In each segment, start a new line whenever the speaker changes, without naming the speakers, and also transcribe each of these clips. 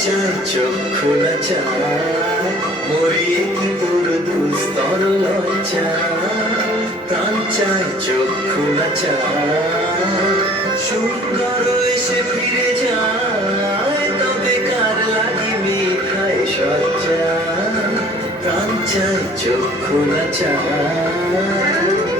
চাই চক্ষু নাচা মরিয়ে তোর দুস্তর লজ্জা প্রাণ চাই চক্ষু নাচা সুন্দর এসে ফিরে যায় তবে কার লাগিবে খায় সজ্জা প্রাণ চাই চক্ষু নাচা মুখে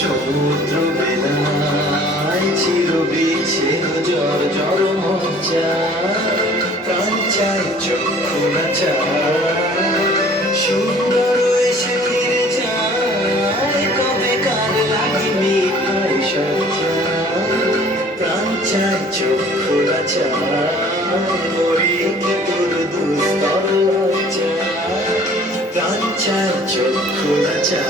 সমুদ্র বেলায় চির বিচ্ছেদ জর জর মজ্জা প্রাণ চাই চক্ষু নাচা সুন্দর এসে ফিরে যায় কবে কার লাগি মিঠাই সজ্জা প্রাণ চাই চক্ষু নাচা মরিয়ে চাই চক্ষু নাচা